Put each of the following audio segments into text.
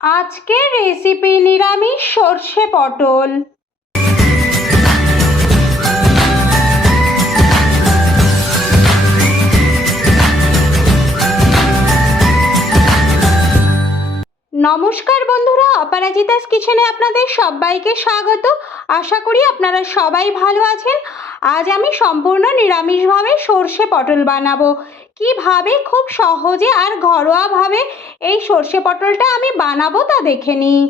আজকের রেসিপি নিরামিষ সর্ষে পটল। নমস্কার বন্ধুরা অপরাজিতাস কিচেনে আপনাদের সবাইকে স্বাগত। আশা করি আপনারা সবাই ভালো আছেন। আজ আমি সম্পূর্ণ নিরামিষভাবে সর্ষে পটল বানাবো। কীভাবে, খুব সহজে আর ঘরোয়াভাবে এই সর্ষে পটলটা আমি বানাবো তা দেখে নিই।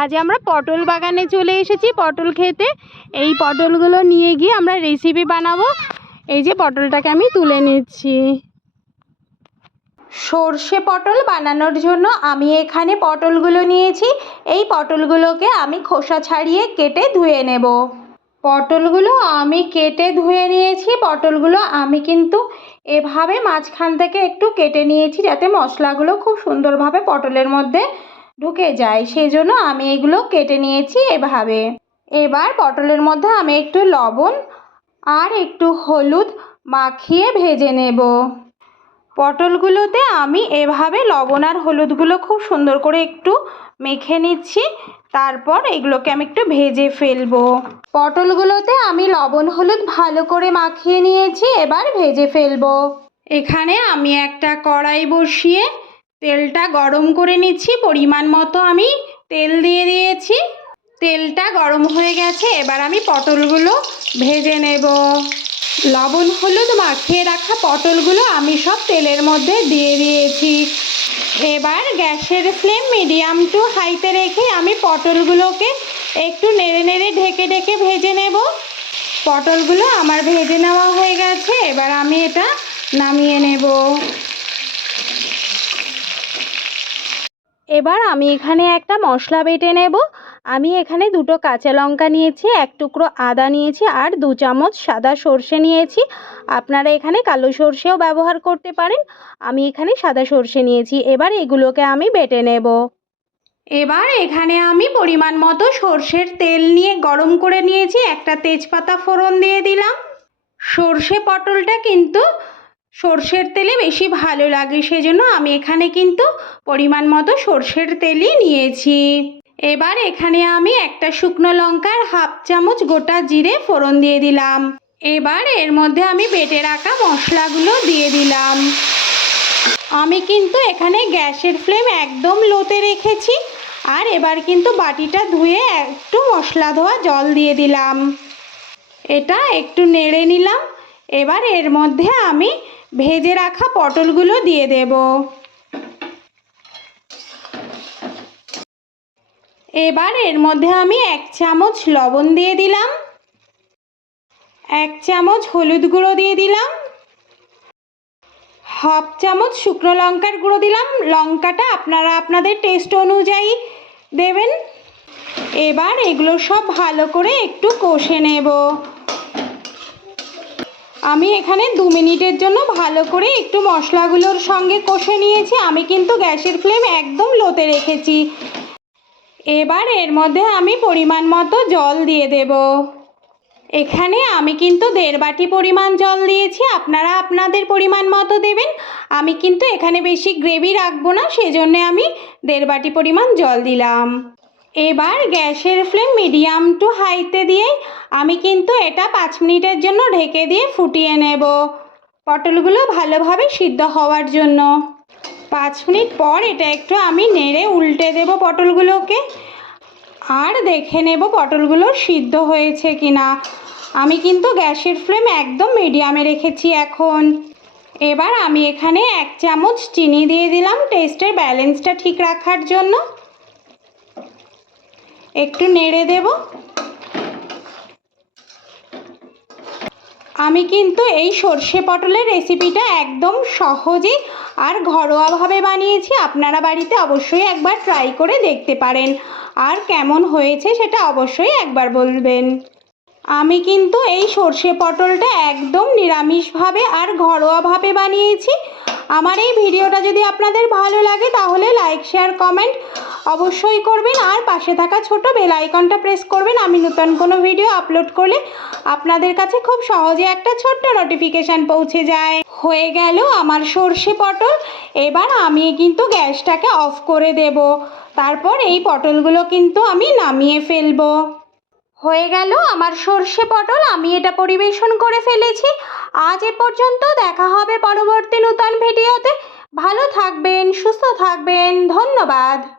আজ আমরা পটল বাগানে চলে এসেছি পটল খেতে। এই পটলগুলো নিয়ে গিয়ে আমরা রেসিপি বানাবো। এই যে পটলটাকে আমি তুলে নিচ্ছি। সর্ষে পটল বানানোর জন্য আমি এখানে পটলগুলো নিয়েছি। এই পটলগুলোকে আমি খোসা ছাড়িয়ে কেটে ধুয়ে নেব। পটলগুলো আমি কেটে ধুয়ে নিয়েছি। পটলগুলো আমি কিন্তু এভাবে মাঝখান থেকে একটু কেটে নিয়েছি যাতে মশলাগুলো খুব সুন্দরভাবে পটলের মধ্যে ঢুকে যায়। সেই জন্য আমি এগুলো কেটে নিয়েছি এভাবে। এবার পটলের মধ্যে আমি একটু লবণ আর একটু হলুদ মাখিয়ে ভেজে নেব। পটলগুলোতে আমি এভাবে লবণ আর হলুদগুলো খুব সুন্দর করে একটু মেখে নিচ্ছি। তারপর এগুলোকে আমি একটু ভেজে ফেলব। পটলগুলোতে আমি লবণ হলুদ ভালো করে মাখিয়ে নিয়েছি, এবার ভেজে ফেলব। এখানে আমি একটা কড়াই বসিয়ে তেলটা গরম করে নিচ্ছি, পরিমাণ মতো আমি তেল দিয়ে দিয়েছি। তেলটা গরম হয়ে গেছে, এবার আমি পটলগুলো ভেজে নেব। লবণ, হলুদ মাখিয়ে রাখা পটলগুলো আমি সব তেলের মধ্যে দিয়ে দিয়েছি। এবার গ্যাসের ফ্লেম মিডিয়াম টু হাইতে রেখে আমি পটলগুলোকে একটু নেড়ে নেড়ে ঢেকে ঢেকে ভেজে নেব। পটলগুলো আমার ভেজে নেওয়া হয়ে গেছে, এবার আমি এটা নামিয়ে নেব। এবার আমি এখানে একটা মশলা বেটে নেব। আমি এখানে দুটো কাঁচা লঙ্কা নিয়েছি, এক টুকরো আদা নিয়েছি আর দু চামচ সাদা সর্ষে নিয়েছি। আপনারা এখানে কালো সর্ষেও ব্যবহার করতে পারেন। আমি এখানে সাদা সর্ষে নিয়েছি। এবার এগুলোকে আমি বেটে নেব। এবার এখানে আমি পরিমাণ মতো সর্ষের তেল নিয়ে গরম করে নিয়েছি। একটা তেজপাতা ফোড়ন দিয়ে দিলাম। সর্ষে পটলটা কিন্তু সর্ষের তেলে বেশি ভালো লাগে। সেজন্য আমি এখানে কিন্তু পরিমাণ মতো সর্ষের তেলই নিয়েছি। এবার এখানে আমি একটা শুকনো লঙ্কার হাফ চামচ গোটা জিরে ফোড়ন দিয়ে দিলাম। এবার এর মধ্যে আমি বেটে রাখা মশলাগুলো দিয়ে দিলাম। আমি কিন্তু এখানে গ্যাসের ফ্লেম একদম লোতে রেখেছি আর এবার কিন্তু বাটিটা ধুয়ে একটু মশলা ধোয়া জল দিয়ে দিলাম। এটা একটু নেড়ে নিলাম। এবার এর মধ্যে আমি ভেজে রাখা পটলগুলো দিয়ে দেব। এবার এর মধ্যে আমি এক চামচ লবণ দিয়ে দিলাম। এক চামচ হলুদ গুঁড়ো দিয়ে দিলাম। হাফ চামচ শুকনো লঙ্কার গুঁড়ো দিলাম। লঙ্কাটা আপনারা আপনাদের টেস্ট অনুযায়ী দেবেন। এবার এগুলো সব ভালো করে একটু কষে নেব। আমি এখানে দু মিনিটের জন্য ভালো করে একটু মশলাগুলোর সঙ্গে কষে নিয়েছি। আমি কিন্তু গ্যাসের ফ্লেম একদম লোতে রেখেছি। এবার এর মধ্যে আমি পরিমাণ মতো জল দিয়ে দেব। এখানে আমি কিন্তু দেড় বাটি পরিমাণ জল দিয়েছি। আপনারা আপনাদের পরিমাণ মতো দেবেন। আমি কিন্তু এখানে বেশি গ্রেভি রাখব না, সেজন্য আমি দেড় বাটি পরিমাণ জল দিলাম। এবার গ্যাসের ফ্লেম মিডিয়াম টু হাইতে দিয়ে আমি কিন্তু এটা পাঁচ মিনিটের জন্য ঢেকে দিয়ে ফুটিয়ে নেব। পটলগুলো ভালোভাবে সিদ্ধ হওয়ার জন্য। পাঁচ মিনিট পর এটা একটু আমি নেড়ে উল্টে দেব পটলগুলোকে। আর দেখে নেব পটলগুলো সিদ্ধ হয়েছে কি না আমি কিন্তু গ্যাসের ফ্লেম একদম মিডিয়ামে রেখেছি এখন। এবার আমি এখানে এক চামচ চিনি দিয়ে দিলাম টেস্টের ব্যালেন্সটা ঠিক রাখার জন্য। একটু নেড়ে দেব। আমি কিন্তু এই সর্ষে পটলের রেসিপিটা একদম সহজে আর ঘরোয়াভাবে বানিয়েছি। আপনারা বাড়িতে অবশ্যই একবার ট্রাই করে দেখতে পারেন। আর কেমন হয়েছে সেটা অবশ্যই একবার বলবেন। আমি কিন্তু এই সর্ষে পটলটা একদম নিরামিষভাবে আর ঘরোয়াভাবে বানিয়েছি। আমার এই ভিডিওটা যদি আপনাদের ভালো লাগে তাহলে লাইক শেয়ার কমেন্ট অবশ্যই করবেন। আর পাশে থাকা ছোট বেল আইকনটা প্রেস করবেন। আমি নতুন কোনো ভিডিও আপলোড করলে আপনাদের কাছে খুব সহজে একটা ছোট্ট নোটিফিকেশান পৌঁছে যায়। হয়ে গেল আমার সর্ষে পটল। এবার আমি কিন্তু গ্যাসটাকে অফ করে দেব। তারপর এই পটলগুলো কিন্তু আমি নামিয়ে ফেলব। হয়ে গেল আমার সর্ষে পটল। আমি এটা পরিবেশন করে ফেলেছি। আজ এ পর্যন্ত দেখা হবে পরবর্তী নতুন ভিডিওতে ভালো থাকবেন, সুস্থ থাকবেন। ধন্যবাদ।